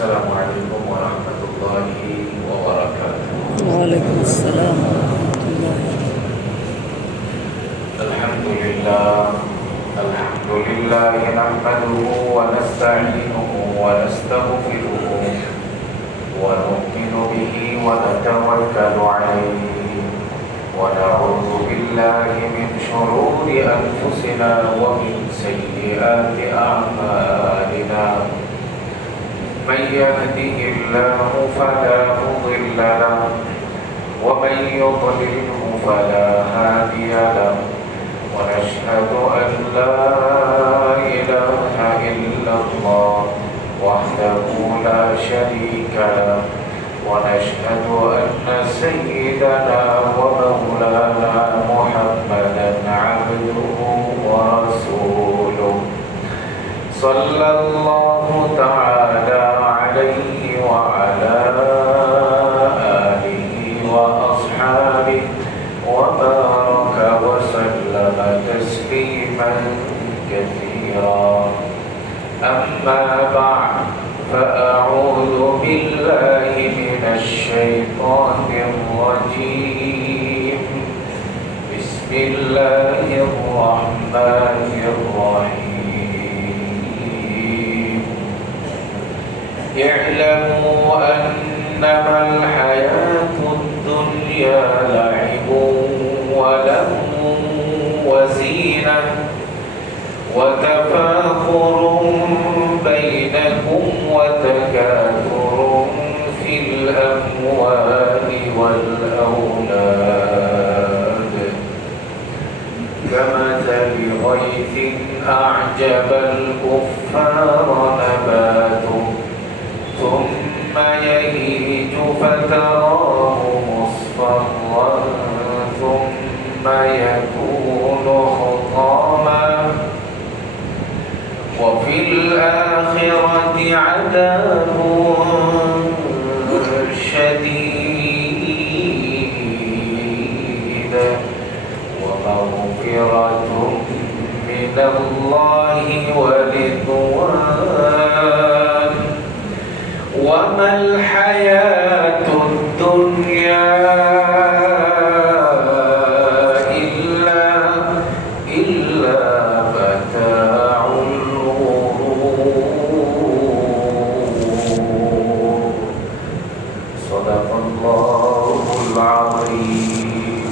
السلام عليكم ورحمة الله وبركاته. وعليكم السلام ورحمة الله. الحمد لله نحمده ونستعينه ونستغفره ونؤمن به ونتوكل عليه ونعوذ بالله من شرور أنفسنا ومن سيئات أعمالنا. من يهده الله فلا مضل له ومن يضلله فلا هادي له ونشهد أن لا إله إلا الله وحده لا شريك له ونشهد أن سيدنا ومولانا محمدا عبده ورسوله صلى الله تعالى عليه وعلى آله وأصحابه وبارك وسلم تسليما كثيرا. أما بعد فأعوذ بالله من الشيطان الرجيم. بسم الله الرحمن الرحيم. اعلموا أنما الحياة الدنيا لعب ولهو وزينة وتفاخر بينكم وتكاثر في الأموال والأولاد كمثل غيث أعجب الكفار نباته ثم يهيج فتراه مصفرا ثم يكون حطاما وفي الآخرة عذاب شديد ومغفرة من الله ورضوان. وما الحياة الدنيا إلا متاع الغرور. صدق الله العظيم.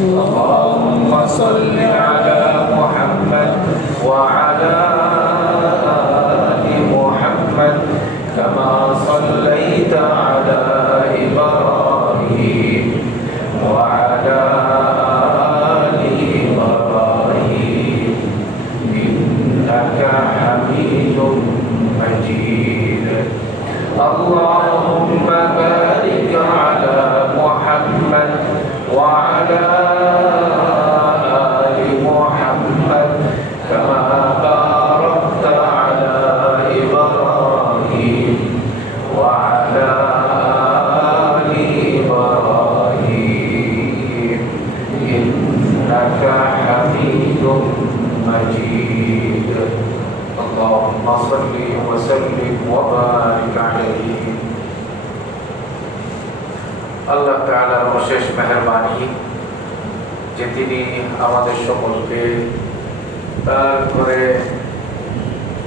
اللهم صل على محمد وعلى آل محمد كما صليت على إبراهيم وعلى آل إبراهيم إنك حميد مجيد. اللهم بارك على محمد وعلى آل محمد كما باركت على إبراهيم وعلى آل إبراهيم إنك حميد مجيد. اللهم صل وسلم وبارك عليه. আল্লাহ তাআলার অশেষ মেহেরবানি যে তিনি আমাদের সকলকে তারপরে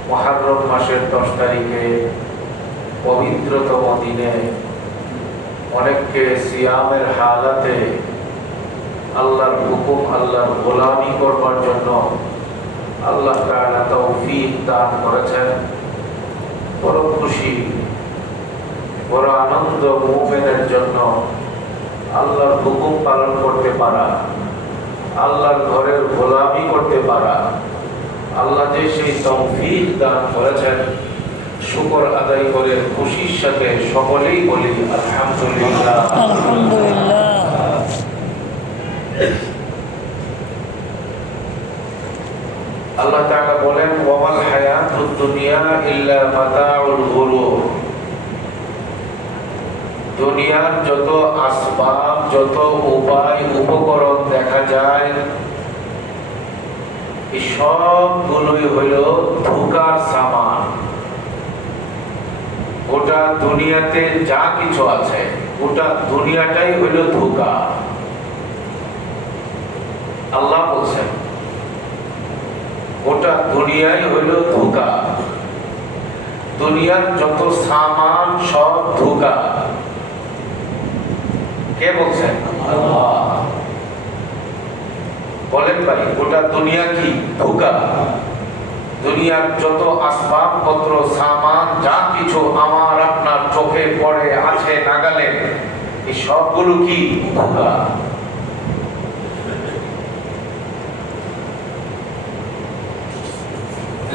মুহররম মাসের 10 তারিখে পবিত্রতম দিনে অনেককে সিয়ামের হালাতে আল্লাহর হুকুম আল্লাহর গোলামি করবার জন্য আল্লাহ তাআলা তৌফিক দান করেছেন। বড় খুশি বড় আনন্দ মুমিনের জন্য আল্লাহর হুকুম পালন করতে পারা, আল্লাহর ঘরের গোলামি করতে পারা। আল্লাহ যে সেই তৌফিক দান করেছেন, শুকর আদায় করে খুশির সাথে সকলেই বলি আলহামদুলিল্লাহ। আলহামদুলিল্লাহ। আল্লাহ তাআলা বলেন ওয়ামাল হায়াতুদ দুনিয়া ইল্লা মাতাউল গুরুর। দুনিয়ার যত আসবাব, যত উপায় উপকরণ দেখা যায়, এই সবগুলোই হইল ধোঁকার সামান। গোটা দুনিয়াতে যা কিছু আছে গোটা দুনিয়াটাই হইল ধোঁকা। আল্লাহ বলছেন গোটা দুনিয়াই হইল ধোঁকা, দুনিয়ার যত সামান সব ধোঁকা। কে বলছেন? আল্লাহ বলেন ভাই গোটা দুনিয়া কি ধোঁকা? দুনিয়ার যত আসবাবপত্র সামান যা কিছু আমার আপনার চোখে পড়ে আছে নাগালে, এই সবগুলো কি ধোঁকা।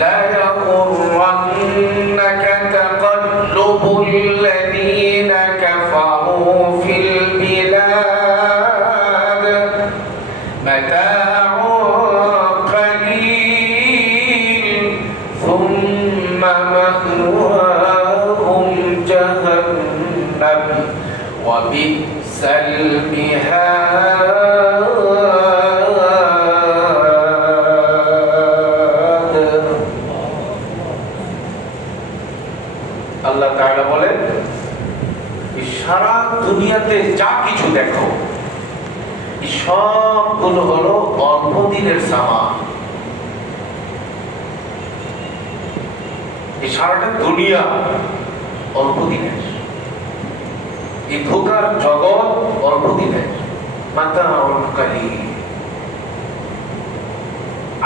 لا يغرنك تقلب الذين كفروا في البلاد متاع قليل ثم مأواهم جهنم وبئس المهاد। আল্লাহ তাআলা বলেন সারা দুনিয়াতে যা কিছু দেখো এই সবগুলো হলো অল্প দিনের সামান। এই সারাটা দুনিয়া অল্প দিনের, এই ধোঁকার জগৎ অল্প দিনের। মাতাউন কালিল,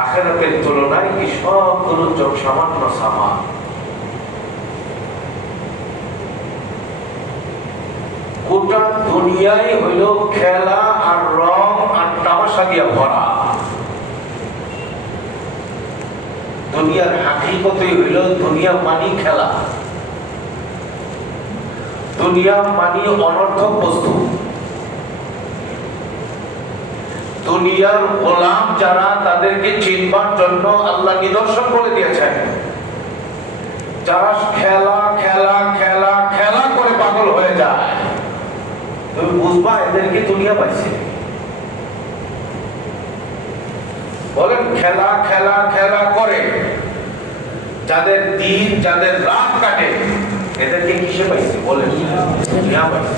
আখিরাতের তুলনায় এই সবগুলো সামান্য সামান। গোটা দুনিয়ায় হইল খেলা আর রং আর তামাশা দিয়া ভরা। দুনিয়ার হাকিকতই হইল দুনিয়া মানি খেলা, দুনিয়া মানি অনর্থক বস্তু। দুনিয়ার গোলাম যারা তাদেরকে চিনবার জন্য আল্লাহ নিদর্শন করে দিয়েছেন। যারা খেলা খেলা খেলা খেলা করে পাগল হয়ে যায়, তুমি বুঝবা এদেরকে দুনিয়া পাইছে। বলেন খেলা খেলা খেলা করে যাদের দিন যাদের রাত কাটে, এদেরকে কিসে পাইছে? বলেন দুনিয়া পাইছে।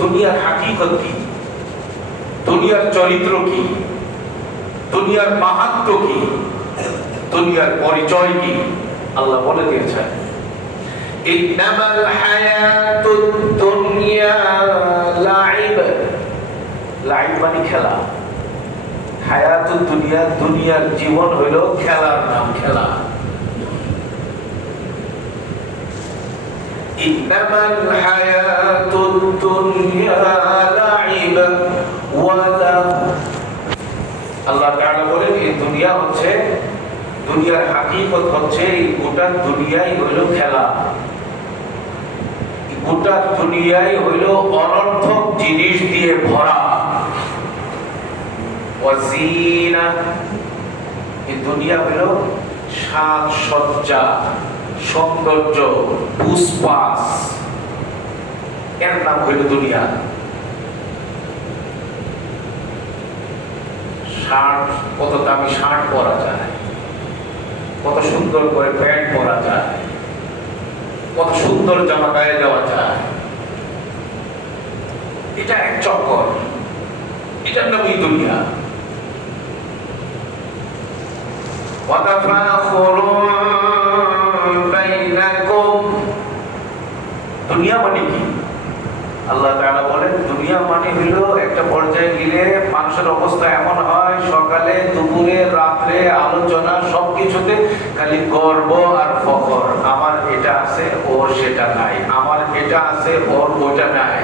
দুনিয়ার হাকিকত কি? দুনিয়ার চরিত্র কি? দুনিয়ার মাহাত্ম্য কি? দুনিয়ার পরিচয় কি? আল্লাহ বলে দিয়েছেন ইন্নামাল হায়াতুদ দুনিয়া লাইব। লাইব মানে খেলা। হায়াতুদ দুনিয়া, দুনিয়ার জীবন হইল খেলার নাম, খেলা। ইন্নামাল হায়াতুদ দুনিয়া লাইব ওয়া লাহু। আল্লাহ তাআলা বলেন এই দুনিয়া হচ্ছে, দুনিয়ার হাকিকত হচ্ছে এই গোটা দুনিয়াই হইল খেলা। গোটা দুনিয়াই হইল অনর্থক জিনিস দিয়ে ভরা। ওয়াজিনা, এই দুনিয়া হইল সাজসজ্জা, সৌন্দর্য, পুষ্পাস, এর নাম হইল দুনিয়া। শার্ট, কত দামি শার্ট পরা যায়, কত সুন্দর করে প্যান্ট পরা যায়, কত সুন্দর জামা গায়ে দেওয়া যায়, এটা এক চক্কর, এটার নামই দুনিয়া। দুনিয়া মানে কি? আল্লাহ তাআলা বলেন দুনিয়া মানে হলো একটা পর্যায়ে গেলে মানুষের অবস্থা এমন হয়, সকালে দুপুরে রাত্রে আলোচনা সবকিছুতে খালি গর্ব আর ফখর। আমার এটা আছে ওর সেটা নাই, আমার এটা আছে ওর ওটা নাই।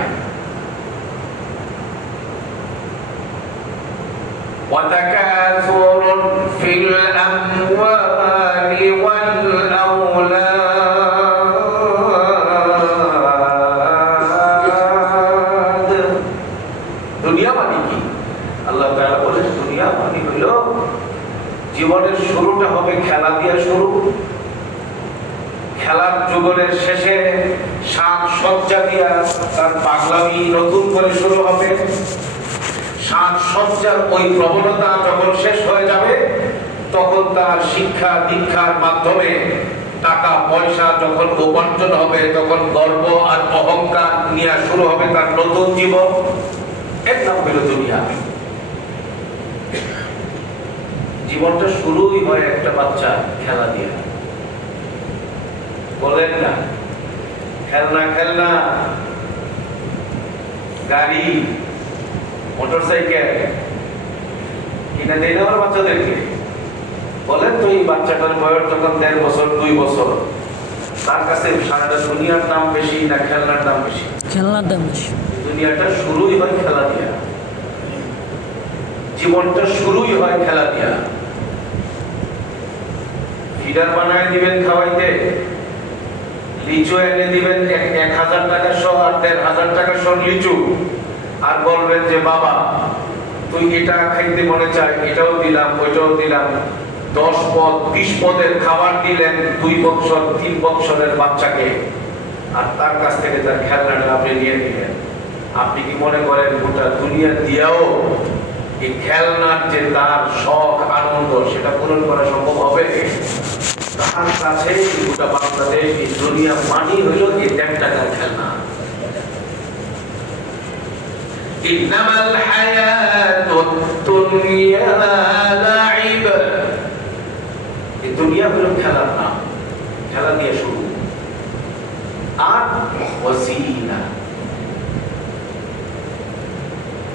وتكاثر في الأموال والأولاد। দুনিয়া মানে কি? আল্লাহ তাআলা বলেন দুনিয়া মানে হলো জীবনের শুরুটা হবে খেলা দিয়ে শুরু, খেলার যুগলের শেষে সাজসজ্জা দিয়া তার পাগলামি নতুন করে শুরু হবে। সাজসজ্জার ওই প্রবণতা যখন শেষ হয়ে যাবে, তখন তার শিক্ষা দীক্ষার মাধ্যমে টাকা পয়সা যখন উপার্জন হবে তখন গর্ব আর অহংকার নিয়ে শুরু হবে তার নতুন জীবন। এর নাম হলো দুনিয়া। জীবনটা শুরুই হয় একটা বাচ্চা খেলা দিয়ে। বলেন না, খেলনা খেলনা, গাড়ি, মোটরসাইকেল কিনে দেয় না আমার বাচ্চাদেরকে। বলেন তো, এই বাচ্চাটার বয়স যখন 1.5 বছর 2 বছর, তার কাছে সারাটা দুনিয়ার দাম বেশি না খেলনার দাম বেশি? খেলনার দাম বেশি। দুনিয়াটা শুরুই হয় খেলা দিয়া, জীবনটা শুরুই হয় খেলা দিয়া। ফিডার বানায় দিবেন খাওয়াইতে, লিচু এনে দিবেন 1000 টাকা শো আর 1500 টাকা শো লিচু, আর বলবেন যে বাবা তুই এটা খাইতে মনে চায়, এটাও দিলাম ওইটাও দিলাম। 10 পদ 20 পদের খাবার দিলেন 2 বছর 3 বছরের বাচ্চাকে, আর তার কাছ থেকে তার খেলনাটা আপনি নিয়ে নিলেন। আপনি কি মনে করেন গোটা দুনিয়া দিয়েও এই খেলনার যে তার শখ আনন্দ সেটা পূরণ করা সম্ভব হবে? তার কাছে গোটা বাংলাদেশ, এই দুনিয়া মানি হইল এই 1 টাকার খেলনা। ইন্নামাল হায়াতুদ দুনিয়া লাইব। এই দুনিয়া হলো খেলার নাম, খেলা দিয়ে শুরু। আর ওয়াসিলা,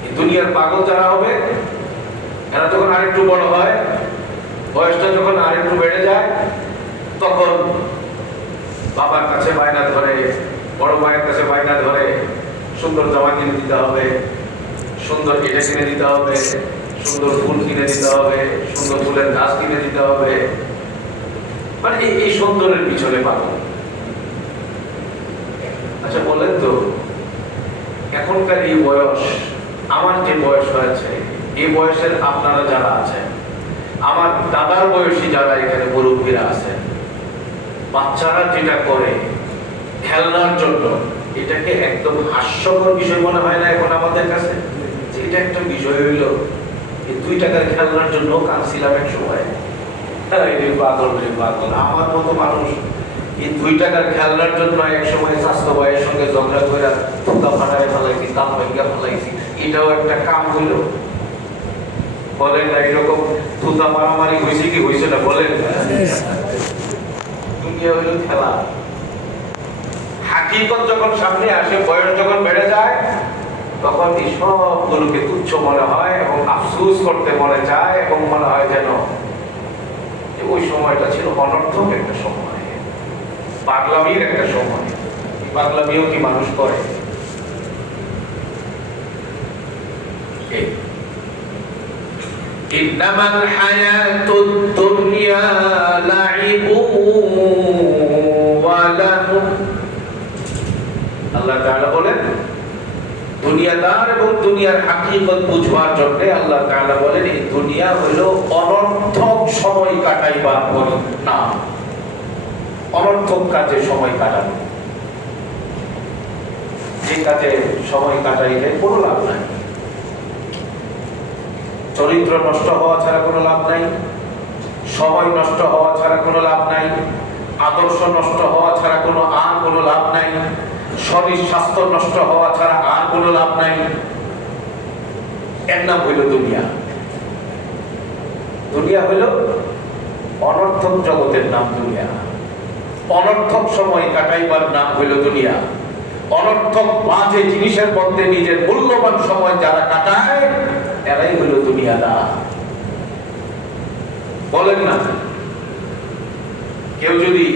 এই দুনিয়ার পাগল যারা হবে এরা যখন আরেকটু বড় হয়, বয়সটা যখন আরেকটু বেড়ে যায়, তখন বাবার কাছে বায়না ধরে, বড় ভাইয়ের কাছে বায়না ধরে, সুন্দর জামা কিনে দিতে হবে, সুন্দর এটা কিনে দিতে হবে, সুন্দর ফুল কিনে দিতে হবে, সুন্দর ফুলের গাছ কিনে দিতে হবে। মানে এই সুন্দরের পিছনে পাগল। আচ্ছা বলেন তো, এখনকার এই বয়স, আমার যে বয়স হয়েছে, এই বয়সের আপনারা যারা আছেন, আমার দাদার বয়সী যারা এখানে মুরব্বীরা আছেন, বাচ্চারা যেটা করে খেলনার জন্য, এটাকে একদম হাস্যকর বিষয় মনে হয় না এখন আমাদের কাছে? যে এটা একটা বিষয় হইল, এই 2 টাকার খেলনার জন্য কাঁদছিলাম এক সময়। পাগল রে পাগল। আমার মতো মানুষ এই 2 টাকার খেলনার জন্য এক সময় স্বাস্থ্য ভাইয়ের সঙ্গে ঝগড়া করে থুকা ফাটায় ফেলাইছি, দাম ভাঙ্গা ফেলাইছি। এটাও একটা কাম হইল? বলেন না, এরকম থুতা মারামারি হয়েছে কি হয়েছে না? বলেন। দুনিয়া হইল খেলা। হাকিকত যখন সামনে আসে, বয়স যখন বেড়ে যায়, তখন এই সবগুলোকে তুচ্ছ মনে হয় এবং আফসোস করতে মনে চায় এবং মনে হয় যেন ওই সময়টা ছিল অনর্থক একটা সময়, পাগলামির একটা সময়। পাগলামিও কি মানুষ করে? ইন্নামাল হায়াতুদ দুনিয়া লাইবু ওয়া লাহু। আল্লাহ তাআলা বলেন, দুনিয়াদার এবং দুনিয়ার হাকিকত বুঝবার জন্য আল্লাহ তাআলা বলেন এই দুনিয়া হলো অনর্থক সময় কাটাইবার নাম। অনর্থক কাজে সময় কাটানো, যে কাজে সময় কাটাইলে কোনো লাভ নাই। চরিত্র নষ্ট হওয়া ছাড়া কোনো লাভ নাই, সময় নষ্ট হওয়া ছাড়া কোনো লাভ নাই, আদর্শ নষ্ট হওয়া ছাড়া কোনো লাভ নাই, শরীর স্বাস্থ্য নষ্ট হওয়া ছাড়া আর কোনো লাভ নাই। এর নাম হইল দুনিয়া। দুনিয়া হইল অনর্থক জগতের নাম দুনিয়া। অনর্থক সময় কাটাইবার নাম হইল দুনিয়া। অনর্থক বাজে জিনিসের মধ্যে নিজের মূল্যবান সময় যারা কাটায়, এরাই হইল দুনিয়াদার। বলেন না, কেউ যদি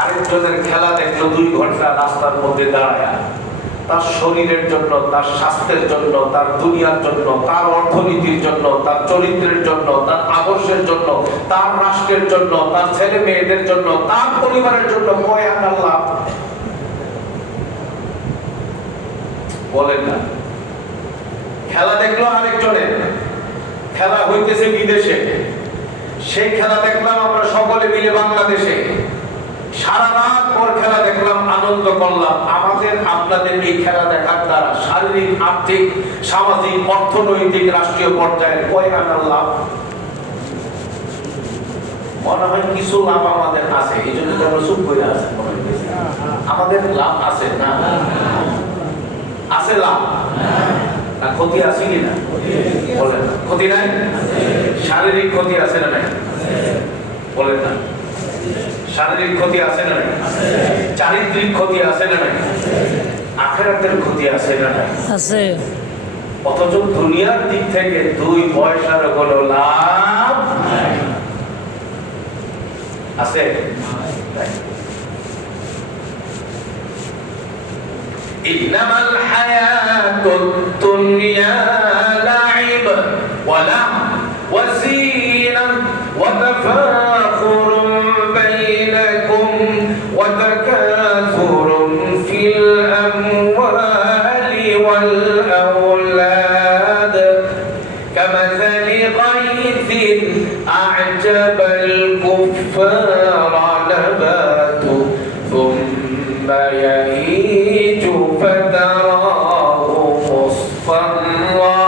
আরেকজনের খেলা দেখলো 2 ঘন্টা রাস্তার মধ্যে দাঁড়ায়, তার শরীরের জন্য, তার স্বাস্থ্যের জন্য, তার দুনিয়ার জন্য, তার অর্থনীতির জন্য, তার চরিত্রের জন্য, তার আদর্শের জন্য, তার রাষ্ট্রের জন্য, তার ছেলে মেয়েদের জন্য, তার পরিবারের জন্য কয় আনার লাভ? বলেন না। খেলা দেখলো আরেকজনের, খেলা হইতেছে বিদেশে, সেই খেলা দেখলাম আমরা সকলে মিলে বাংলাদেশে, সারা রাত পর খেলা দেখলাম, আনন্দ করলাম। আমাদের আপনাদের এই খেলা দেখার দ্বারা শারীরিক, আর্থিক, সামাজিক, অর্থনৈতিক, রাষ্ট্রীয় পর্যায়ে কয় আনার লাভ? মনে হয় কিছু লাভ আমাদের আছে, এই জন্য তো আমরা চুপ করে আছি। মনে হইতেছে আমাদের লাভ আছে না? আছে লাভ না ক্ষতি আছে কি না? বলেন না। ক্ষতি নাই? শারীরিক ক্ষতি আছে না নাই? বলেন না। শারীরিক ক্ষতি আছে না নাই? চারিত্রিক ক্ষতি আছে না নাই? আখিরাতের ক্ষতি আছে না নাই? আছে। অথচ দুনিয়ার দিক থেকে 2 পয়সার কোনো লাভ আছে? ইন্নামাল হায়াতুদ দুনিয়া লাইব ওয়া লাহব ওয়া জিনাহ ওয়া তাফাখুরুন বাইনাকুম ওয়া তাকাসুরুন ফিল আমওয়ালি ওয়াল আওলাদ কামাসালি গায়থিন আ'জাবাল কুফফারা নাবাতু থুম্মা ইয়াহীজু فتراه مصفرا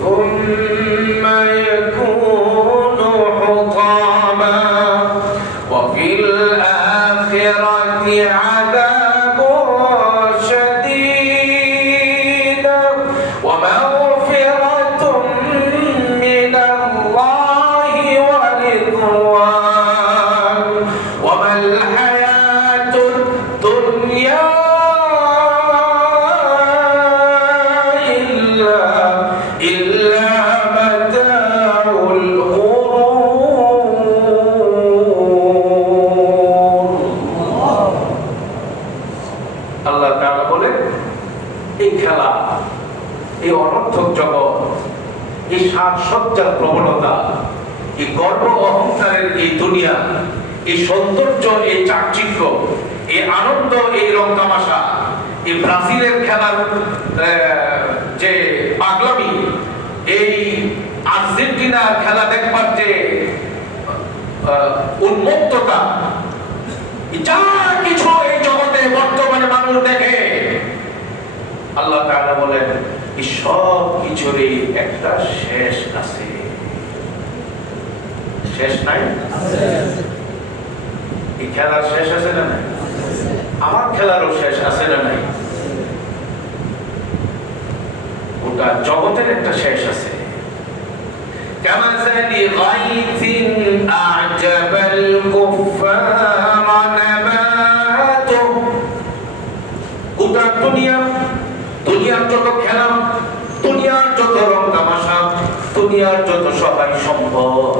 ثم يكون حطاما وفي الآخرة عذاب شديد ومغفرة من الله ورضوان وما الحياة الدنيا إلا متاع الغرور আল্লাহ তাআলা বলেন এই খেলা, এই অনর্থক জগৎ, এই সাজসজ্জার প্রবণতা, এই গর্ব অহংকারের এই দুনিয়া, এই সৌন্দর্য, এই চাকচিক্য, এই আনন্দ, এই রং তামাশা, এই ব্রাজিলের খেলার যে পাগলামি, এই আর্জেন্টিনার খেলা দেখবার যে উন্মত্ততা, যা কিছু এই জগতে বর্তমানে মানুষ দেখে, আল্লাহ তাআলা বলেন এই সব কিছুরই একটা শেষ আছে। শেষ নাই? এই খেলার শেষ আছে না নাই? আমার খেলারও শেষ আছে না নাই? ওটা জগতের একটা শেষ আছে। কামাসালি গায়থিন আ'জাবাল কুফফারা নাবাতু গোটা দুনিয়ার যত খেলা, দুনিয়ার যত রং তামাশা, দুনিয়ার যত সহায় সম্পদ,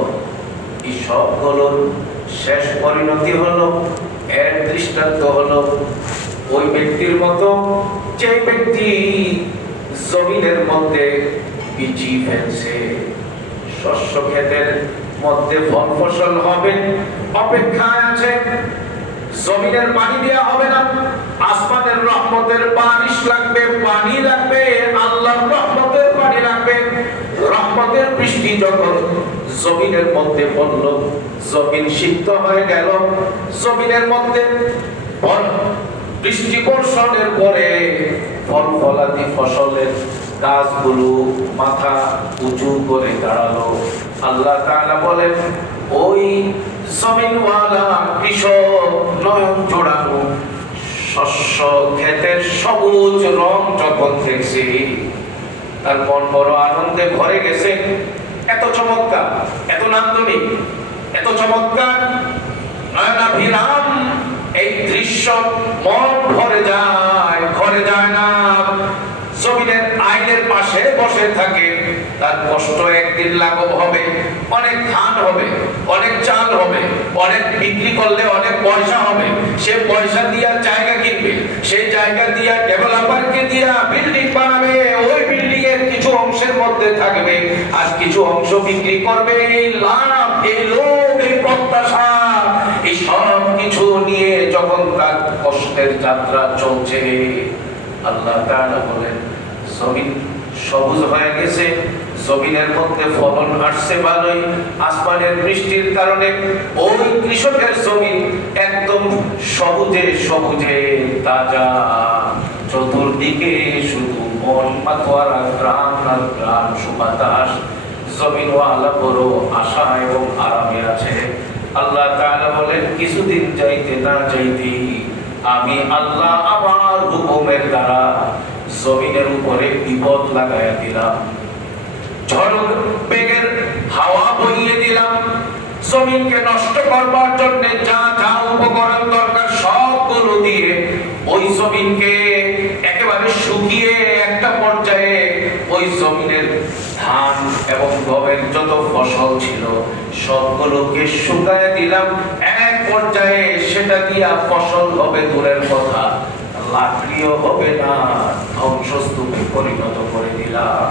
এই সবগুলোর শেষ পরিণতি হলো, এর দৃষ্টান্ত হলো ওই ব্যক্তির মতো যে ব্যক্তি জমিনের মধ্যে বীজ ফেলছে, শস্য ক্ষেতের মধ্যে ফল ফসল হবে, অপেক্ষায় আছে, জমিনের পানি দেওয়া হবে না, আসমানের রহমতের বারিশ লাগবে, পানি লাগবে, আল্লাহর রহমতের পানি লাগবে। রহমতের বৃষ্টি যখন জমিনের মধ্যে পড়ল, জমিন সিক্ত হয়ে গেল, জমিনের মধ্যে বৃষ্টি বর্ষণের পরে ফল ফলাদি ফসলের গাছগুলো মাথা উঁচু করে দাঁড়ালো। আল্লাহ তাআলা বলেন ওই জমিনওয়ালা কৃষক নয়ন জোড়ানো শস্য ক্ষেতের সবুজ রং যখন দেখছে, তার মন বড় আনন্দে ভরে গেছে। এত চমৎকার, এত নান্দনিক, এত চমৎকার, নয়নাভিরাম এই দৃশ্য মন ভরে যায়, ঘরে যায় না। জমিনের আইনের পাশে বসে থাকে, তার কষ্ট একদিন লাঘব হবে, অনেক ধান হবে, অনেক চাল হবে, অনেক বিক্রি করলে অনেক পয়সা হবে, সে পয়সা দিয়া জায়গা কিনবে, সেই জায়গা দিয়া ডেভেলপারকে দিয়া বিল্ডিং বানাবে, ওই বিল্ডিং এর কিছু অংশের মধ্যে থাকবে আর কিছু অংশ বিক্রি করবে। এই লাভ, এই লোভ, এই প্রত্যাশা, এই সব কিছু নিয়ে যখন তার কষ্টের যাত্রা চলছে, আল্লাহ তাআলা বলেন জমিন সবুজ হয়ে গেছে, জমিনের মধ্যে ফলন আসছে ভালোই, আসমানের বৃষ্টির কারণে ওই কৃষকের জমিন একদম সবুজে সবুজে তাজা, চতুর্দিকে শুধু মন মাতোয়ারা প্রাণ আর প্রাণ সুবাতাস। জমিনওয়ালা বড় আশা এবং আরামে আছে। আল্লাহ তাআলা বলেন কিছুদিন যাইতে না যাইতেই আমি আল্লাহ আমার হুকুমের দ্বারা জমিনের উপরে বিপদ লাগাইয়া দিলাম, ঝড় বেগের হাওয়া বইয়ে দিলাম, জমিনকে নষ্ট করবার জন্য যা যা উপকরণ দরকার সবগুলো দিয়ে ওই জমিনকে একেবারে শুকিয়ে একটা পর্যায়ে ওই জমিনের ধান এবং গমের যত ফসল ছিল সবগুলোকে শুকায় দিলাম। এক পর্যায়ে সেটা দিয়া ফসল হবে দূরের কথা, লাকড়িও হবে না, ধ্বংসস্তূপে পরিণত করে দিলাম।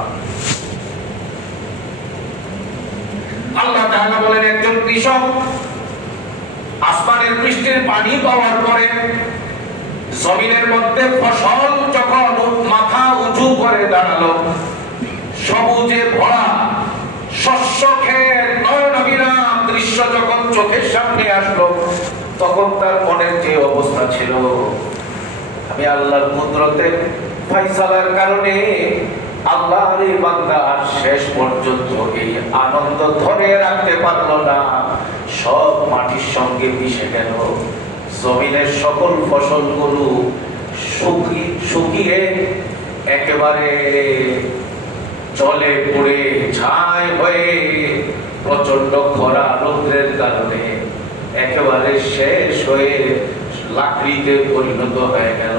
আল্লাহ তাআলা বলেন একজন কৃষক আসমানের বৃষ্টির পানি পাওয়ার পরে জমিনের মধ্যে ফসল যখন মাথা উঁচু করে দাঁড়ালো, সবুজে ভরা শস্য ক্ষেত নয়নবিরাম দৃশ্য যখন চোখের সামনে আসলো, তখন তার মনের যে অবস্থা ছিল, আমি আল্লাহর কুদরতের ফয়সালার কারণে আল্লাহর এই বান্দা শেষ পর্যন্ত এই আনন্দ ধরে রাখতে পারলো না, সব মাটির সঙ্গে মিশে গেল। জমিনের সকল ফসলগুলো শুকিয়ে একেবারে জলে পুড়ে ছাই হয়ে প্রচন্ড খরা রৌদ্রের কারণে একেবারে শেষ হয়ে লাকড়িতে পরিণত হয়ে গেল।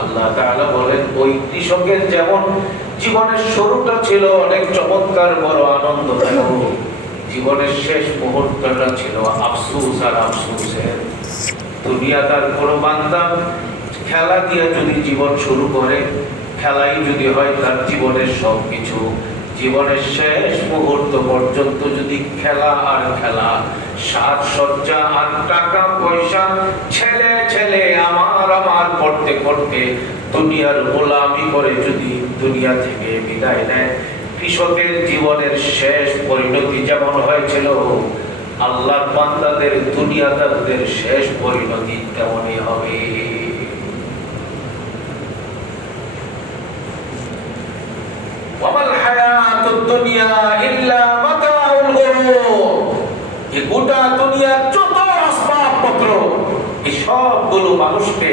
আল্লাহ তাআলা বলেন ওই কৃষকের যেমন জীবনের শুরুটা ছিল অনেক চমৎকার বড় আনন্দদায়ক, জীবনের শেষ মুহূর্তটা ছিল আফসোস আর আফসোসের। দুনিয়াদার কোনো বান্দা খেলা দিয়ে যদি জীবন শুরু করে, খেলাই যদি হয় তার জীবনের সবকিছু, জীবনের শেষ মুহূর্ত পর্যন্ত যদি খেলা আর খেলা, সাজসজ্জা আর টাকা পয়সা, ছেলে ছেলে আমার আমার করতে করতে দুনিয়ার গোলামি করে যদি দুনিয়া থেকে বিদায় নেয়, কৃষকের জীবনের শেষ পরিণতি যেমন হয়েছিল, আল্লাহর বান্দাদের দুনিয়াদারদের শেষ পরিণতি তেমনই হবে। ওয়ামাল হায়াতুদ দুনিয়া ইল্লা মাতাউল গুরুর, এই গোটা দুনিয়ার যত আসবাবপত্র এই সবগুলো মানুষকে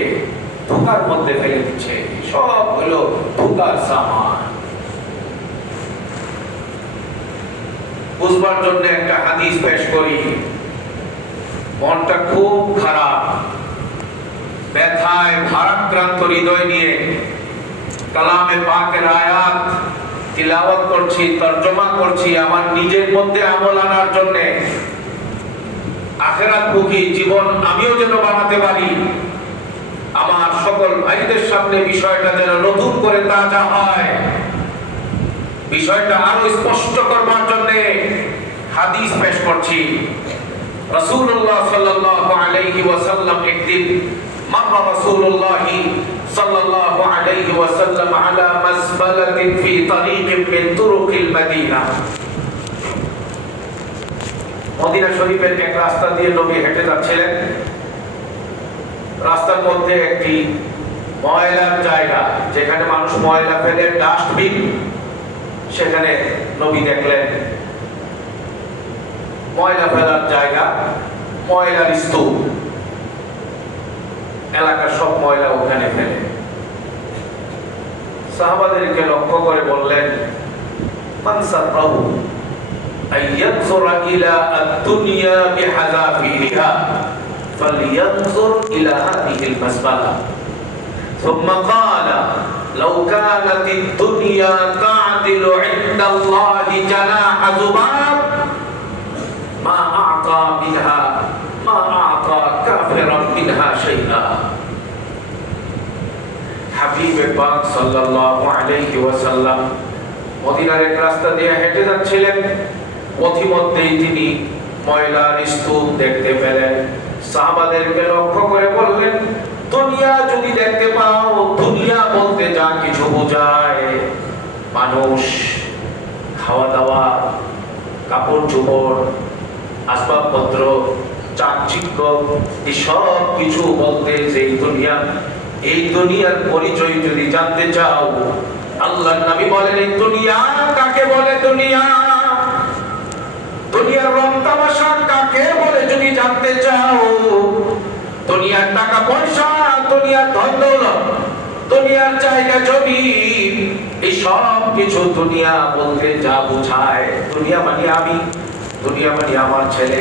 ধোঁকার মধ্যে ফেলে দিচ্ছে, সবগুলো ধোঁকার সামান। বুঝবার জন্য একটা হাদিস পেশ করি। মনটা খুব খারাপ, ব্যথায় ভারাক্রান্ত হৃদয় নিয়ে কালামে পাকের আয়াত তিলাওয়াত করছি, তরজমা করছি আমার নিজের মধ্যে আমল আনার জন্য, আখিরাতমুখী জীবন আমিও যেন বানাতে পারি, আমার সকল ভাইদের সামনে বিষয়টা যেন নতুন করে তাজা হয়, বিষয়টা আরো স্পষ্ট করবার জন্য হাদিস পেশ করছি। রাসূলুল্লাহ সাল্লাল্লাহু আলাইহি ওয়াসাল্লাম একদিন মাররা রাসূলুল্লাহ সাল্লাল্লাহু আলাইহি ওয়াসাল্লাম আলা মাসবালাতিন ফি তারিকিন মিন তুরুকিল মদিনা। মদিনা শরীফের এক রাস্তা দিয়ে নবী হেঁটে যাচ্ছিলেন, রাস্তার মধ্যে একটি ময়লার জায়গা, যেখানে মানুষ ময়লা ফেলে, ডাস্টবিন, সেখানে নবী দেখলেন ময়লা ফেলার জায়গা, ময়লার স্তূপ, এলাকার সব ময়লা ওখানে ফেলে। সাহাবাদেরকে লক্ষ্য করে বললেন, মান সাররাহু আইয়ানজুরা ইলা আদ-দুনিয়া বিহাযাফিরিহা ফালইয়ানজুর ইলা হাযিহিল মাসবালা থুম্মা ক্বালা লাউ কানাতিদ দুনিয়া তা'দিলু 'ইনদাল্লাহি জানাহা যুবাব মা আ'তা বিহা মা আ'তা কাফিরান মিনহা শাইআ। হাবিবে পাক সাল্লাল্লাহু আলাইহি ওয়াসাল্লাম মদিনার এক রাস্তা দিয়ে হেঁটে যাচ্ছিলেন, পথিমধ্যেই তিনি ময়লার স্তূপ দেখতে পেলেন। সাহাবাদেরকে লক্ষ্য করে বললেন, দুনিয়া যদি দেখতে পাও, দুনিয়া বলতে যা কিছু বোঝায়, মানুষ, খাওয়া দাওয়া, কাপড় চোপড়, আসবাবপত্র, চাকচিক্য, এই সব কিছু বলতে যেই দুনিয়া, এই দুনিয়ার পরিচয় যদি জানতে চাও, আল্লাহর নবী বলেন এই দুনিয়া কাকে বলে, দুনিয়ার রং তামাশা কাকে বলে যদি জানতে চাও, দুনিয়ার টাকা পয়সা, দুনিয়ার ধন দৌলত, দুনিয়ার জায়গা জমি, এই সব কিছু দুনিয়া বলতে যা বোঝায়, দুনিয়া মানে আমি, দুনিয়া মানে আমার ছেলে,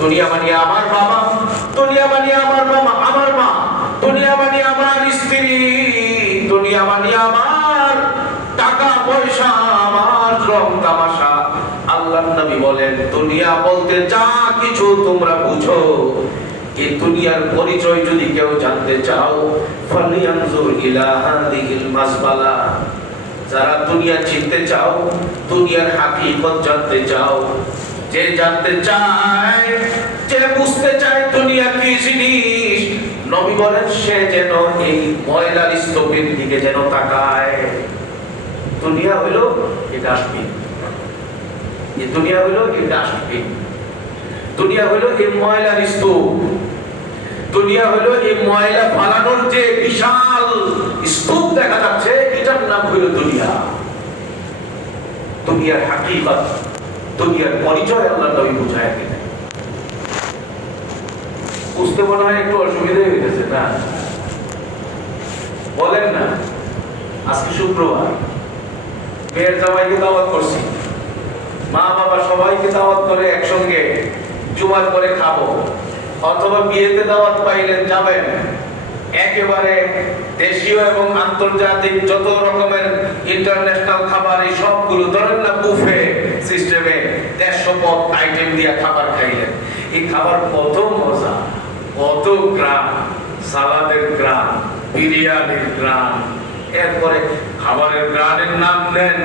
দুনিয়া মানে আমার বাবা, দুনিয়া মানে আমার মামা, আমার মা, দুনিয়া মানে আমার স্ত্রী, দুনিয়া মানে আমার টাকা পয়সা, আমার রং তামাশা। আল্লাহর নবী বলেন, দুনিয়া বলতে যা কিছু তোমরা বুঝো, এই দুনিয়ার পরিচয় যদি কেউ জানতে চাও, ফালিয়ানজুর ইলা হাদিহিল মাসবালা। যারা দুনিয়া চিনতে চাও, দুনিয়ার হাকিকত জানতে চাও, যে জানতে চায়, যে বুঝতে চায় দুনিয়া কি জিনিস, নবী বলেন সে যেন এই ময়লার স্তূপের দিকে যেন তাকায়। দুনিয়া হলো এটা আসবে, এই দুনিয়া হলো এটা আসবে, দুনিয়া হলো এই ময়লার স্তূপ, দুনিয়া হলো এই ময়লা ফালানোর যে বিশাল স্তূপ দেখা যাচ্ছে, এটার নাম হলো দুনিয়া। দুনিয়ার হাকিকত, দুনিয়ার পরিচয় আল্লাহ নবী বুঝায় দিলেন। বুঝতে মনে হয় একটু অসুবিধা হয়ে গেছে না? বলেন না। আজকে শুক্রবার, মেয়ের জামাইকে দাওয়াত করছি, মা বাবা সবাইকে দাওয়াত করে একসঙ্গে জুমার করে খাবো, অথবা বিয়েতে দাওয়াত পাইলেন যাবেন। একেবারে দেশীয় এবং আন্তর্জাতিক যত রকমের ইন্টারন্যাশনাল খাবার, এই সবগুলো ধরেন না বুফে সিস্টেমে 150 পদ আইটেম দিয়ে খাবার খাইলেন। এই খাবার কত মজা, কত গ্রাম, সালাদের গ্রাম, বিরিয়ানির গ্রাম, এরপরে খাবারের গ্রামের নাম নেন,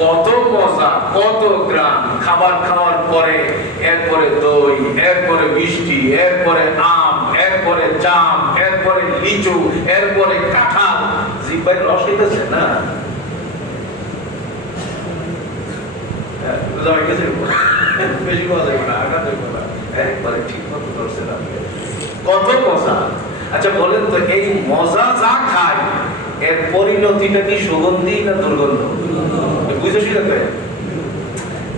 কত মজা, কত গ্রাম। খাবার খাওয়ার পরে এরপরে দই, এরপরে মিষ্টি, এরপরে আম, এরপরে জাম, এরপরে লিচু, এরপরে কাঁঠাল। জিহ্বার রস হইতেছে না? বেশি পাওয়া যাবে না, আঘাত হইবে না, একবারে ঠিক মতো করছে না। কত মজা। আচ্ছা বলেন তো, এই মজা যা খায় এর পরিণতিটা কি সুগন্ধি না দুর্গন্ধ? বুঝে শিখতে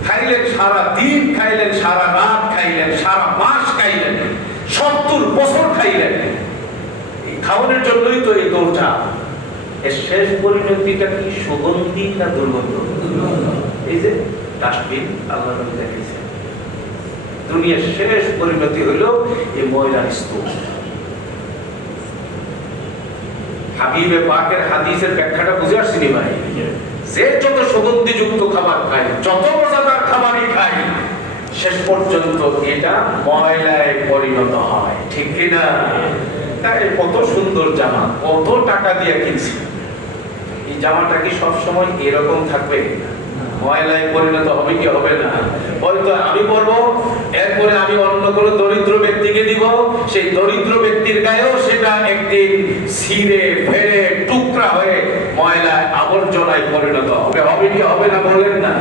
খাইলেন, সারা দিন খাইলেন, সারা রাত খাইলেন, সারা মাস খাইলেন, 70 বছর খাইলেন, এই খাওয়ানোর জন্যই তো এই দৌড়টা। এর শেষ পরিণতিটা কি সুগন্ধি না দুর্গন্ধ? এই যে ডাস্টবিন আল্লাহ নবী দেখিয়েছেন, দুনিয়ার শেষ পরিণতি হলো এই ময়লার স্তূপ। হাবিবে পাকের হাদিসের ব্যাখ্যাটা বুঝে আসছিনি ভাই? যে যত সুগন্ধিযুক্ত খাবার খায়, যত মজাদার খাবারই খায়, শেষ পর্যন্ত এটা ময়লায় পরিণত হয়, ঠিক কিনা? তাই কত সুন্দর জামা, কত টাকা দিয়ে কিনছি, এই জামাটা কি সবসময় এরকম থাকবে? ময়লায় পরিণত হবে কি হবে না? হয়তো আমি বলবো, এরপরে আমি অন্য কোনো দরিদ্র ব্যক্তিকে দিব, সেই দরিদ্র ব্যক্তির গায়েও সেটা একদিন ছিঁড়ে ফেলে টুকরা হয়ে ময়লায় আবর্জনায় পরিণত হবে, হবে কি হবে না? বলেন না,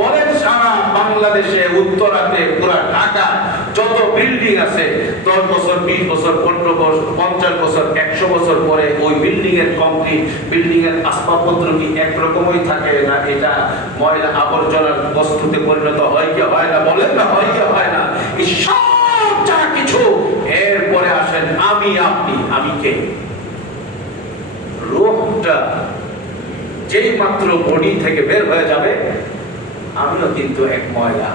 বলেন। সারা বাংলাদেশে, উত্তরাতে, পুরা ঢাকা যত বিল্ডিং আছে, 10 বছর, 20 বছর, 15 বছর, 50 বছর, 100 বছর পরে ওই বিল্ডিং এর কমপ্লিট, বিল্ডিং এর আসবাবপত্র কি একরকমই থাকে না? এটা ময়লা আবর্জনার বস্তুতে পরিণত হয় কি হয় না? বলেন না, হয় কি হয় না? এই সব যা কিছু, এরপরে আসেন আমি, আপনি। আমি কে? রূহটা যেই মাত্র বডি থেকে বের হয়ে যাবে, আমিও কিন্তু এক ময়লা,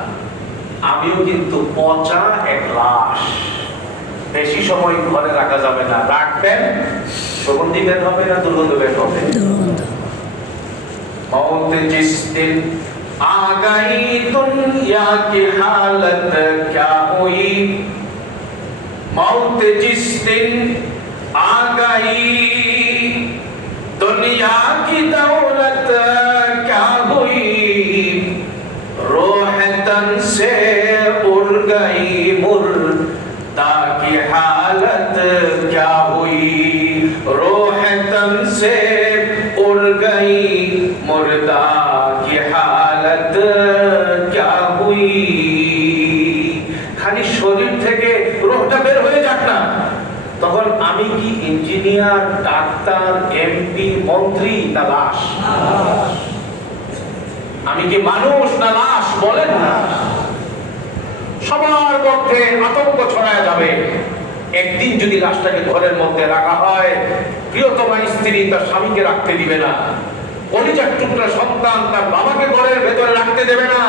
আমিও কিন্তু পচা এক লাশ। বেশি সময় ঘরে রাখা যাবে না, রাখবেন সুগন্ধি বের হবে না দুর্গন্ধ বের হবে? मौत जिस दिन आ गई दुनिया की हालत क्या हुई, मौत जिस दिन आ गई दुनिया की दौलत क्या हुई, रूह तन से उड़ गई मुर्दा की हालत क्या हुई, रूह तन से उड़ गई मुर्दा की हालत क्या हुई। খালি শরীর থেকে রূহটা বের হয়ে যাক না, তখন আমি কি ইঞ্জিনিয়ার, ডাক্তার, এমপি, মন্ত্রী না লাশ? আমি কি মানুষ না লাশ? বলেন না। সবার মধ্যে আতঙ্ক ছড়ায় যাবে। একদিন যদি লাশটাকে ঘরের মধ্যে রাখা হয়, প্রিয়তমা স্ত্রী তার স্বামীকে রাখতে দিবে না, কলিজার টুকরা সন্তান তার বাবাকে ঘরের ভেতরে রাখতে দেবে না,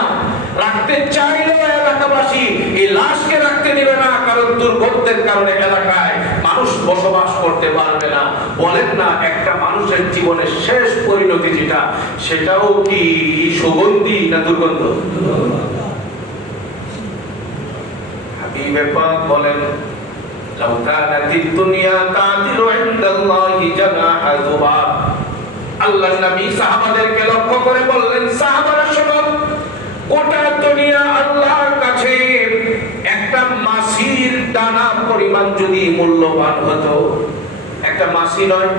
রাখতে চাইলেও এলাকাবাসী এই লাশকে রাখতে দিবে না, কারণ দুর্গন্ধের কারণে এলাকায় মানুষ বসবাস করতে পারবে না। বলেন না, একটা মানুষের জীবনের শেষ পরিণতি যেটা, সেটাও কি সুগন্ধি না দুর্গন্ধ? হাবিবে পাক বলেন, লাউ কানাতিদ দুনিয়া তাদিলু ইনদাল্লাহি জানাহা যুবাব। আল্লাহর নবী সাহাবাদেরকে লক্ষ্য করে বললেন, সাহাবারা শোনো, গোটা দুনিয়া আল্লাহর কাছে একটা মাছির দানা পরিমাণ যদি মূল্যবান হতো, একটা মাছি নয়,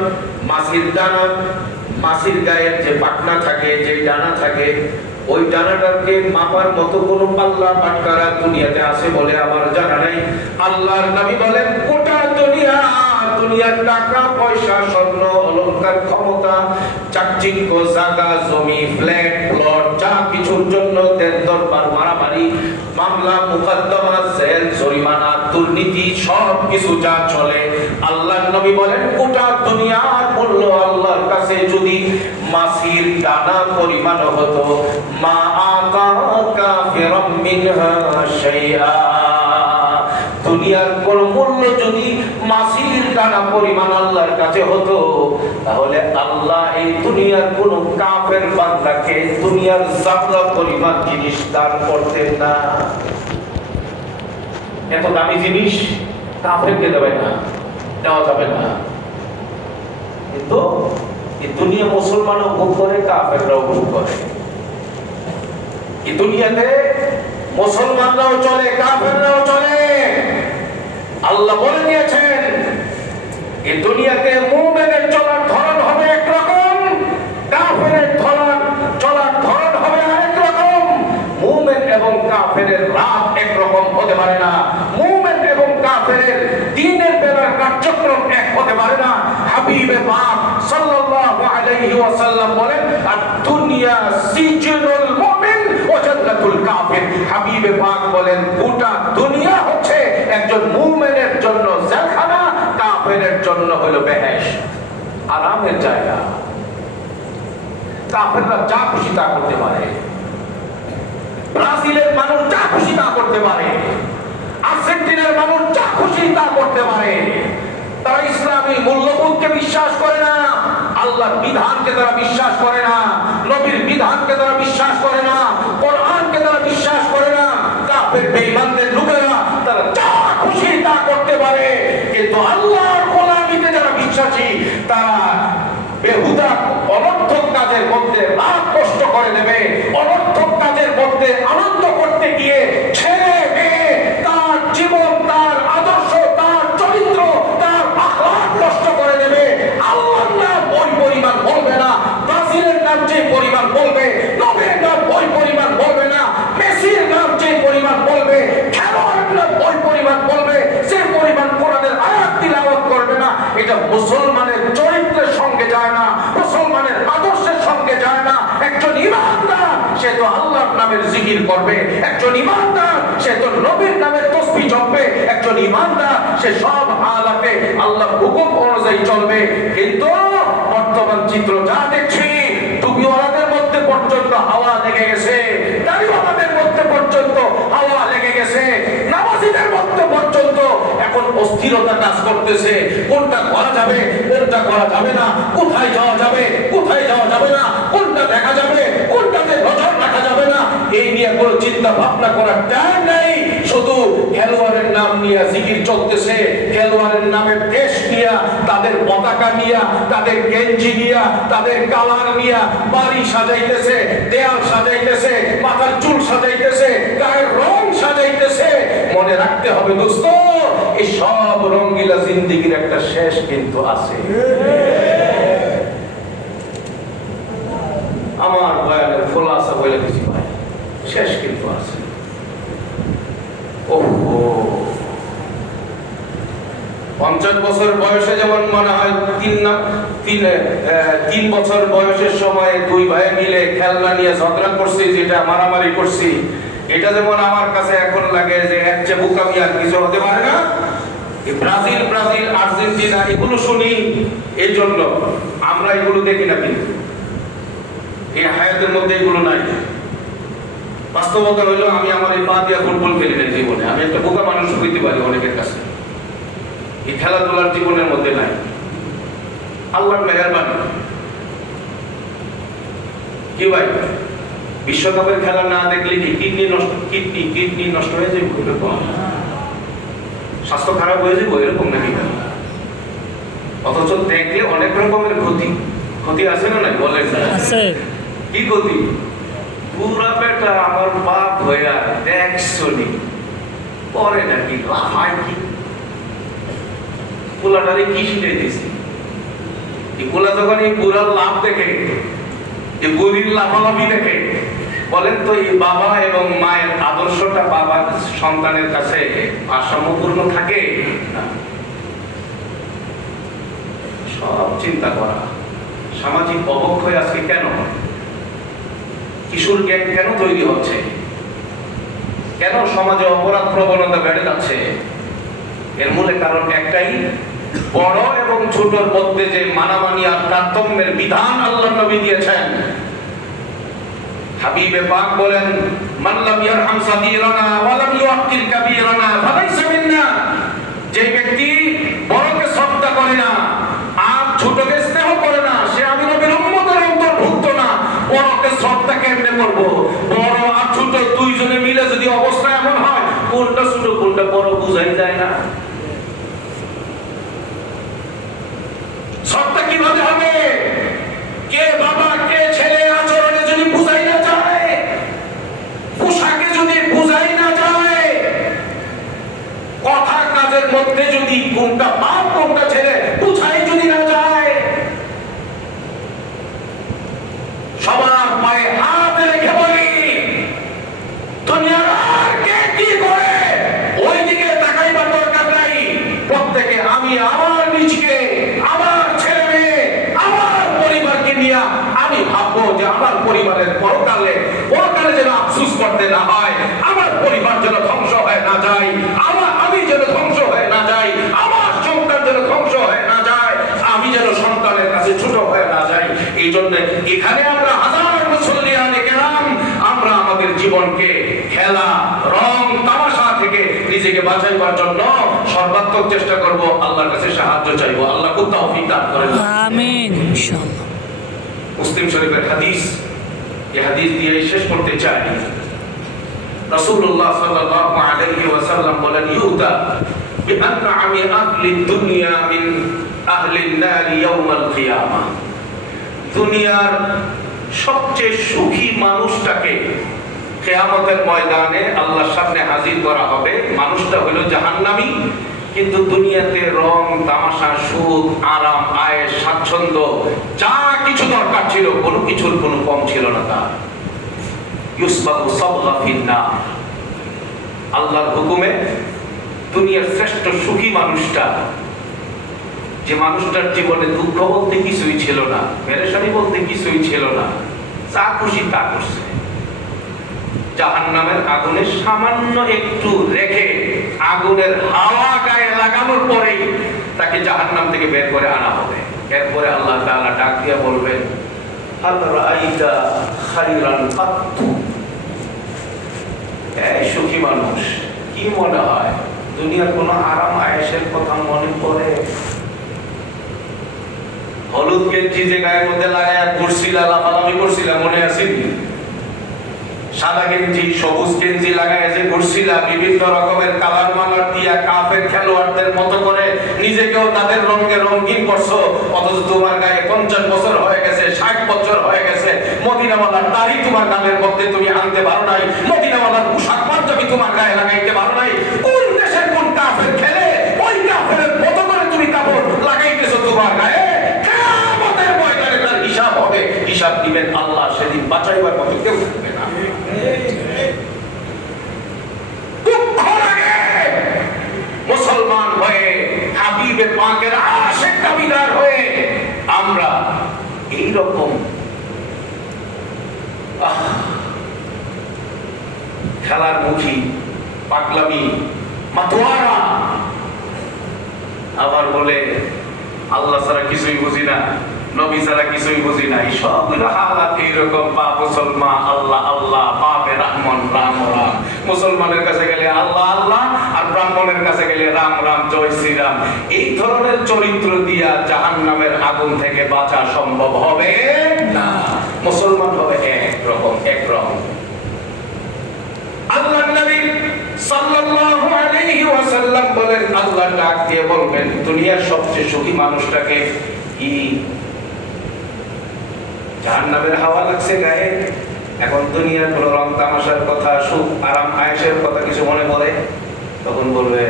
মাছির দানা, মাছির গায়ের যে পাখনা থাকে, যে দানা থাকে, ওই দানাটাকে মাপার মতো কোনো পাল্লা পাটকারা দুনিয়াতে আছে বলে আমার জানা নাই। আল্লাহর নবী বলেন, গোটা দুনিয়ার টাকা পয়সা, স্বর্ণ অলংকার, ক্ষমতা, চাকচিক্য, জায়গা জমি, ফ্ল্যাট প্লট, যা কিছুর জন্য দেন দরবার, মারামারি, মামলা মুকদ্দমা, জেল, জরিমানা, দুর্নীতি, সব কিছু যা চলে, আল্লাহর নবী বলেন গোটা দুনিয়ার মূল্য আল্লাহর কাছে যদি মাছির দানা পরিমাণ হতো, মা আতা কাফিরাম মিনহা শাইআ। দুনিয়ার কোন মূল্য যদি মাছির দানা পরিমাণ আল্লাহর কাছে হতো, তাহলে আল্লাহ এই দুনিয়ার কোন কাফের বান্দাকে দুনিয়ার জাবরা পরিমাণ জিনিস দান করতেন না। এত দামি জিনিস কাফেরকে দেবে না, দেওয়া যাবে না। কিন্তু এই দুনিয়া মুসলমানও ভোগ করে, কাফেররাও ভোগ করে। এই দুনিয়াতে মুসলমানরাও চলে, কাফেররাও চলে। আল্লাহ বলে দিয়েছেন, এই দুনিয়াতে মুমিনের চলার ধরন হবে একরকম, কাফেরের চলার ধরন হবে আরেক রকম। মুমিন এবং কাফেরের রাত একরকম হতে পারে না, মুমিন এবং কাফেরের দিনের বেলার কার্যক্রম এক হতে পারে না। হাবিবে পাক সাল্লাল্লাহু আলাইহি ওয়াসাল্লাম বলেন, আদ-দুনিয়া সিজনুল মুমিন ওয়া জান্নাতুল কাফির। হাবিবে পাক বলেন, গোটা দুনিয়া হচ্ছে একজন মুমিনের জন্য জেলখানা, কাফেরের জন্য হলো বেহেশত, আরামের জায়গা। কাফেররা যা খুশি তা করতে পারে, ব্রাজিলের মানুষ যা খুশি তা করতে পারে, আর্জেন্টিনার মানুষ যা খুশি তা করতে পারে। তারা ইসলামী মূল্যবোধকে বিশ্বাস করে না, আল্লাহর বিধানকে তারা বিশ্বাস করে না, নবীর বিধানকে তারা বিশ্বাস করে না, কোরআনকে তারা বিশ্বাস করে না। কাফের বেঈমানদের লোকেরা তারা যা খুশি তা করতে পারে, কিন্তু আল্লাহর গোলামিতে যারা বিশ্বাসী, তারা বেহুদা অনর্থক কাজের মধ্যে রাত কষ্ট করে দেবে, অনর্থক কাজের মধ্যে আনন্দ করতে গিয়ে ছেলে মেয়ে, তার জীবন, তার আদর্শ, তার চরিত্র, তার আখলাক নষ্ট করে দেবে। আল্লাহর নাম ওই পরিমাণ বলবে না, ব্রাজিলের নাম যে পরিমাণ বলবে, নবীর নাম ওই পরিমাণ বলবে না, মেসির নাম যে পরিমাণ বলবে, খেলোয়াড়ের নাম ওই পরিমাণ বলবে, যে পরিমাণ কোরআনের আয়াত তিলাওয়াত করবে না। এটা মুসলমানের চরিত্রের সঙ্গে যায় না, মুসলমানের আদর্শের সঙ্গে যায় না। একজন ইমানদার সে তো আল্লাহর নামের জিকির করবে, একজন ইমানদার সে তো নবীর নামের তাসবিহ জপবে, একজন ইমানদার সে সব হালাতে আল্লাহর হুকুম অনুযায়ী চলবে। কিন্তু বর্তমান চিত্র যা দেখছি, টুপিওয়ালাদের মধ্যে পর্যন্ত হাওয়া লেগে গেছে, দাড়িওয়ালাদের মধ্যে পর্যন্ত হাওয়া লেগে গেছে, নামাজীদের মধ্যে পর্যন্ত এখন অস্থিরতা কাজ করতেছে। কোনটা করা যাবে, কোনটা করা যাবে না, কোথায় যাওয়া যাবে, কোথায় যাওয়া যাবে না, কোনটা দেখা যাবে, কোনটাতে নজর রাখা যাবে না, এই নিয়ে কোনো চিন্তা ভাবনা করার টাইম নেই। শুধু খেলোয়াড়ের নাম নিয়ে জিকির চলতেছে, খেলোয়াড়ের নামের দেশ নিয়ে, তাদের পতাকা নিয়ে, তাদের গেঞ্জি নিয়ে, তাদের কালার নিয়ে বাড়ি সাজাইতেছে, দেয়াল সাজাইতেছে, মাথার চুল সাজাইতেছে, গায়ের রং সাজাইতেছে। মনে রাখতে হবে দোস্ত, এই সব রঙ্গিলা জিন্দেগির একটা শেষ কিন্তু আছে। আমার বয়ানের খোলাসা বলে কিছু ভাই, শেষ কিন্তু আছে। ওহো, 50 বছর বয়সে যেমন মনে হয় তিন বছর বয়সের সময় দুই ভাই মিলে খেলনা নিয়ে ঝগড়া করছি, যেটা মারামারি করছি, এটা যেমন আমার কাছে এখন লাগে যে এর চেয়ে বোকামি আর কিছু হতে পারে না। এই ব্রাজিল আর্জেন্টিনা এগুলো শুনি, এই জন্য আমরা এগুলো দেখি না, কিন্তু এই হায়াতের মধ্যে এগুলো নাই। বাস্তবতা হইলো আমি আমার এই পা দিয়া ফুটবল খেলি না জীবনে, আমি একটা বোকা মানুষ হইতে পারি অনেকের কাছে, এই খেলাধুলার জীবনের মধ্যে নাই। আল্লাহর মেহেরবানি কি ভাই, বিশ্বকাপের খেলা না দেখলে কি কিডনি নষ্ট হয়ে যাবে, এরকম স্বাস্থ্য খারাপ হয়ে যাবে এরকম নাকি? অথচ দেখলে অনেক রকমের ক্ষতি আছে না নাই বলেন? আছে। কি ক্ষতি? পুরা বেটা আমার বাপ হইয়া দেখছনি পরে নাকি লাফায় কি পোলাটারে কি শিখাইতেছি, এই পোলা যখন এই বুড়ার লাভ দেখে, এই বুড়ির লাফালাফি দেখে, বলেন তো এই বাবা এবং মায়ের আদর্শটা বাবা সন্তানের কাছে ভারসাম্যপূর্ণ থাকে না? সব চিন্তা করা। সামাজিক অবক্ষয় আজকে কেন? কিশোর গ্যাং কেন তৈরি হচ্ছে? কেন সমাজে অপরাধ প্রবণতা বেড়ে যাচ্ছে? এর মূলে কারণ একটাই, বড় এবং ছোটর মধ্যে যে মানামানি আর তারতম্যের বিধান আল্লাহ নবী দিয়েছেন। হাবিবে পাক বলেন, মান লাম ইয়ারহাম সাগীরানা ওয়া লাম ইউআক্কির কাবীরানা ফালাইসা মিন্না। যে ব্যক্তি বড়কে শ্রদ্ধা করে না আর ছোটকে স্নেহ করে না, সে আমি নবীর উম্মতের অন্তর্ভুক্ত না। বড়কে শ্রদ্ধা কেমনে করব? বড় আর ছোট দুইজনে মিলে যদি অবস্থা এমন হয়, কোনটা ছোট কোনটা বড় বুঝাই যায় না। শ্রদ্ধা কিভাবে হবে? কে বাবা কে ছেলে আচরণে যদি বুঝাই না যায়, পোশাকে যদি বুঝাই না যায়, কথা কাজের মধ্যে যদি কোনটা বাপ কোনটা ছেলে বুঝাই যদি না যায়, সবার পায়ে হাত রেখে বলি, দুনিয়ার আর কে কি করে ওই দিকে তাকাইবার দরকার নাই। প্রত্যেকে আমি আমার নিজকে, আমার ছেলে মেয়ে, আমার পরিবারকে নিয়ে আমি ভাববো যে আমার পরিবারের পরকালে যেন আফসোস করতে না হয়, আমার পরিবার যেন ধ্বংস হয়ে না যায়, আমি যেন ধ্বংস হয়ে না যাই, আমার সন্তান যেন ধ্বংস হয়ে না যায়, আমি যেন সন্তানের কাছে ছোট হয়ে না যাই। এই জন্য এখানে আমরা হাজার মুসল্লিয়ানে কেরাম আমরা আমাদের জীবনকে খেলা রং তামাশা থেকে নিজেকে বাঁচাইবার জন্য সর্বাত্মক চেষ্টা করব, আল্লাহর কাছে সাহায্য চাইবো। আল্লাহ খুব তৌফিক দান করেন, আমিন ইনশাআল্লাহ। মুসলিম শরীফের হাদিস, এই হাদিস দিয়ে শেষ করতে চাই। রাসূলুল্লাহ সাল্লাল্লাহু আলাইহি ওয়াসাল্লাম বলেন, ইউতা বিআনআমি আহলিদ দুনিয়া মিন আহলিন নার ইয়াউমাল কিয়ামাহ। দুনিয়ার সবচেয়ে সুখী মানুষটাকে কিয়ামতের ময়দানে আল্লাহর সামনে হাজির করা হবে। মানুষটা হলো জাহান্নামী, কিন্তু দুনিয়াতে রং তামাশা সুখ আরাম আয়েশ স্বাচ্ছন্দ্য যা কিছু দরকার ছিল কোনো কিছুর কোনো কম ছিল না তার। ইউসবাগু সাবগা ফিন্নার। আল্লাহর হুকুমে দুনিয়ার শ্রেষ্ঠ সুখী মানুষটা, যে মানুষটার জীবনে দুঃখ বলতে কিছুই ছিল না, পেরেশানি বলতে কিছুই ছিল না, যা খুশি তা করছে, জাহান্নামের আগুনে সামান্য একটু রেখে আগুনের হাওয়া গায়ে লাগানোর পরেই তাকে জাহান্নাম থেকে বের করে আনা হবে। এরপরে আল্লাহ তাআলা ডাক দিয়ে বলবেন, হাল রাআইতা খাইরান কাত্তু। এই সুখী মানুষ, কি মনে হয় দুনিয়ার কোনো আরাম আয়েশের কথা মনে পড়ে? হলুদ গেঞ্জি যে গায়ের মধ্যে লাগায় ঘুরছিলা, লাফালাফি করছিলা, মনে আছে? সাদা গেঞ্জি সবুজ গেঞ্জি লাগায় যে ঘুরছিলা, বিভিন্ন রকমের কালার মালার দিয়া কাফের খেলোয়াড়দের মতো করে নিজেকেও তাদের রঙে রঙিন করছো, অথচ তোমার গায়ে 50 বছর হয়ে গেছে, 60 বছর হয়ে গেছে, মদিনাওয়ালার দাড়ি তোমার গালের মধ্যে তুমি আনতে পারো নাই, মদিনাওয়ালার পোশাক পাঞ্জাবি তোমার গায়ে লাগাইতে পারো নাই। কোন দেশের কোন কাফের খেলে ওই কাফের মতো করে তুমি কাপড় লাগাইতেছো তোমার গায়ে। কিয়ামতের ময়দানে তার হিসাব হবে, হিসাব দিবেন আল্লাহ, সেদিন বাঁচাইবার মতো কেউ থাকবে না। দুঃখ লাগে মুসলমান হয়ে, হাবিবে পাকের আশিক দাবিদার হয়ে আমরা এইরকম খেলার মুখী, পাগলামি, মাতোয়ারা। আবার বলে আল্লাহ ছাড়া কিছুই বুঝি না, নবী ছাড়া কিছুই বুঝি না। এই সবগুলো হালাত এইরকম। বা মুসলমান আল্লাহ আল্লাহ, বাপে রহমান রাম রাম। মুসলমানের কাছে গেলে আল্লাহ আল্লাহ, আর ব্রাহ্মণের কাছে গেলে রাম রাম, জয় শ্রীরাম। এই ধরনের চরিত্র দিয়া জাহান্নামের আগুন থেকে বাঁচা সম্ভব হবে না। মুসলমান হবে একরকম একরকম। আল্লাহর নবী সাল্লাল্লাহু আলাইহি ওয়াসাল্লাম বলেন, আল্লাহ ডাক দিয়ে বলবেন দুনিয়ার সবচেয়ে সুখী মানুষটাকে কি? জাহান্নামের হাওয়া লাগছে গায়ে। এখন দুনিয়ার কোনো রং তামাশার কথা, সুখ আরাম আয়েশের কথা কিছু মনে পড়ে? তখন বলবে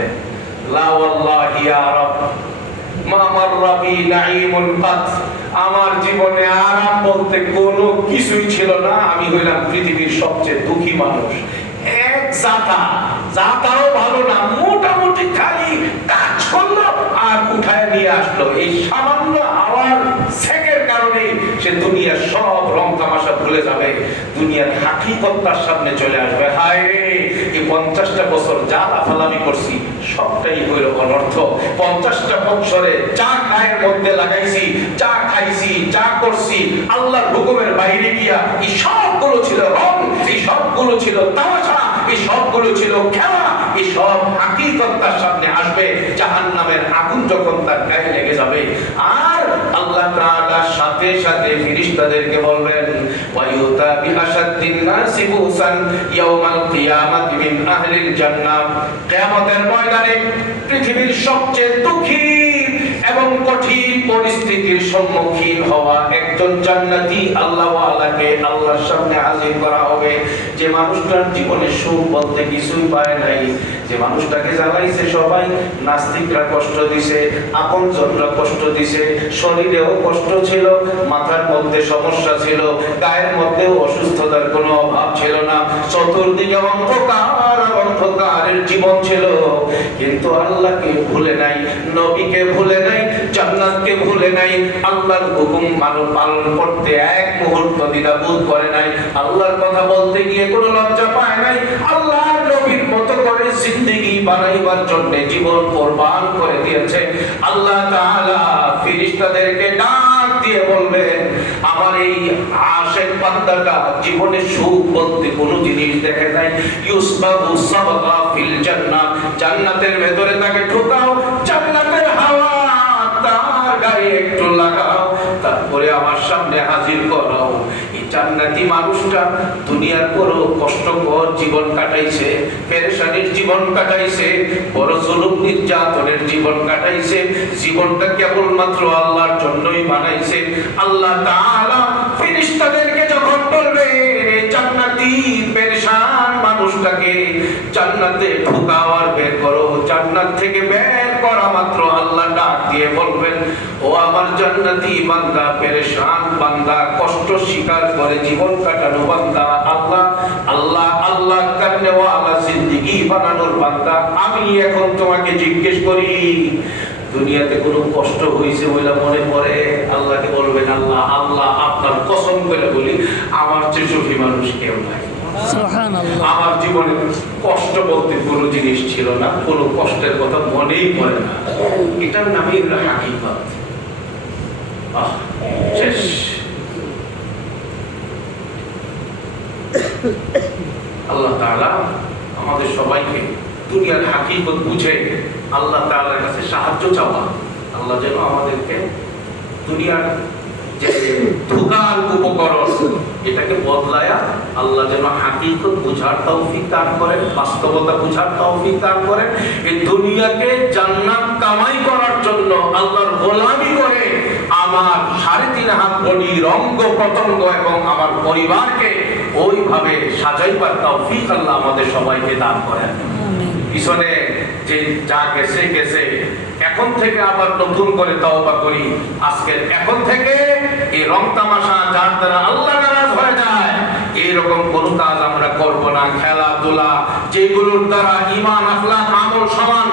লা ওয়াল্লাহি ইয়া রাব মা মাররা বি নাঈমুন কাত। আমার জীবনে আরাম বলতে কোনো কিছুই ছিল না। আমি হইলাম পৃথিবীর সবচেয়ে দুঃখী মানুষ। এক জাতাও ভালো না, মোটামুটি খালি কাজ করলো আর উঠায় নিয়ে আসলো। এই সামান্য আওয়ার সেকের কারণে সে দুনিয়ার সব রং তামাশা ভুলে যাবে, দুনিয়ার হাকিকতার সামনে চলে আসবে। হায় রে, এই 50টা বছর যা লাফালাফি করছি সবটাই হইল অনর্থ। 50টা বছরে যা গায়ের মধ্যে লাগাইছি, যা খাইছি, যা করছি, আল্লাহর হুকুমের বাইরে গিয়া এই সবগুলো ছিল রং, এই সবগুলো ছিল তামাশা, এই সবগুলো ছিল খেলা। এই সব হাকিকতার সামনে আসবে জাহান্নামের আগুন যখন তার গায়ে লেগে যাবে। আর আল্লাহ তাআলা সাথে সাথে ফেরেশতাদেরকে বলবেন ওয়ায়ুতা বিআশাদ্দিন নাসি বুসান ইয়াউমাল কিয়ামাতি মিন আহলিল জান্নাহ। কিয়ামতের ময়দানে পৃথিবীর সবচেয়ে দুঃখী এবং কঠিন পরিস্থিতির সম্মুখীন হওয়া একজন জান্নাতি আল্লাহ ওয়ালাকে আল্লাহর সামনে হাজির করা হবে। যে মানুষটার জীবনে সুখ বলতে কিছুই পায় নাই, যে মানুষটাকে জ্বালাইছে সবাই, নাস্তিকরা কষ্ট দিছে, আপনজনরা কষ্ট দিছে, শরীরেও কষ্ট ছিল, মাথার মধ্যে সমস্যা ছিল, গায়ের মধ্যেও অসুস্থতার কোনো অভাব ছিল না, চতুর্দিকে অন্ধকার অন্ধকারের জীবন ছিল, কিন্তু আল্লাহকে ভুলে নাই, নবীকে ভুলে নাই, জান্নাতকে ভুলে নাই, আল্লাহর হুকুম পালন করতে এক মুহূর্ত দ্বিধাবোধ করে নাই, আল্লাহর কথা বলতে গিয়ে কোনো লজ্জা পায় নাই, আল্লাহর নবীর মতো করে জিন্দেগি বানাইবার জন্য জীবন কোরবান করে দিয়েছে। আল্লাহ তাআলা ফেরেশতাদেরকে ডাক দিয়ে বলবেন আমার এই আশিক বান্দাটা জীবনে সুখ বলতে কোনো জিনিস দেখে নাই। ইউসবাহু সাবগা ফিল জান্নাহ, জান্নাতের ভেতরে তাকে ঢোকাও, জান্নাতের হাওয়া তার গায়ে একটু লাগাও, তারপরে আমার সামনে হাজির করাও। এই জান্নাতি মানুষটা দুনিয়ার বড় কষ্টকর জীবন কাটাইছে, পেরেশানির জীবন কাটাইছে, বড় জুলুম নির্যাতনের জীবন কাটাইছে, জীবনটা কেবলমাত্র আল্লাহর জন্যই বানাইছে। আল্লাহ তাআলা ফেরেশতাদেরকে যখন বলবে জান্নাতি পেরেশান মানুষটাকে জান্নাতে ঢোকাও আর বের করো, জান্নাত থেকে বের করা মাত্র আল্লাহ ডাক দিয়ে বলবেন ও আমার জান্নাতি বান্দা, পেরেশান বান্দা, কষ্ট স্বীকার করে জীবন কাটানো বান্দা, আল্লাহ আল্লাহ আল্লাহ করনে ওয়ালা জিন্দেগি বানানোর বান্দা, আমি এখন তোমাকে জিজ্ঞেস করি দুনিয়াতে কোনো কষ্ট হয়েছে বলে মনে পড়ে? আল্লাহকে বলবেন আল্লাহ আল্লাহ আপনার কসম করে বলি আমার চেয়ে সুখী মানুষ কেউ নাই। সুবহানাল্লাহ। আমার জীবনে কষ্ট বলতে কোনো জিনিস ছিল না, কোনো কষ্টের কথা মনেই পড়ে না। এটার নামই হলো হাকিকত। শেষ। আল্লাহ তাআলা আমাদের সবাইকে দুনিয়ার হাকিকত বুঝে আল্লাহ তাআলার কাছে সাহায্য চাওয়া, আল্লাহ যেন আমাদেরকে দুনিয়ার যে ধোঁকার উপকরণ এটাকে বদলায়া আল্লাহ যেন হাকিকত বুঝার তৌফিক দান করেন, বাস্তবতা বুঝার তৌফিক দান করেন। এই দুনিয়াকে জান্নাত কামাই করার জন্য আল্লাহর গোলামি করে আমার 3.5 হাত বডি অঙ্গ প্রত্যঙ্গ এবং আমার পরিবারকে ওইভাবে সাজাইবার তৌফিক আল্লাহ আমাদের সবাইকে দান করেন। পিছনে যে যা গেছে গেছে, এখন থেকে আবার নতুন করে তওবা করি। আজকে এখন থেকে এই রং তামাশা যার দ্বারা আল্লাহ নারাজ হয়ে যায় এইরকম কোন কাজ আমরা করব না। খেলাধুলা যেগুলোর দ্বারা ঈমান আখলাক আমল সমান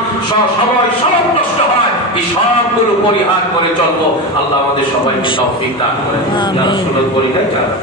সময় সব নষ্ট হয়, এই সবগুলো পরিহার করে চলবো। আল্লাহ আমাদের সবাইকে তৌফিক দান করেন। যারা সুন্নাত করি না যারা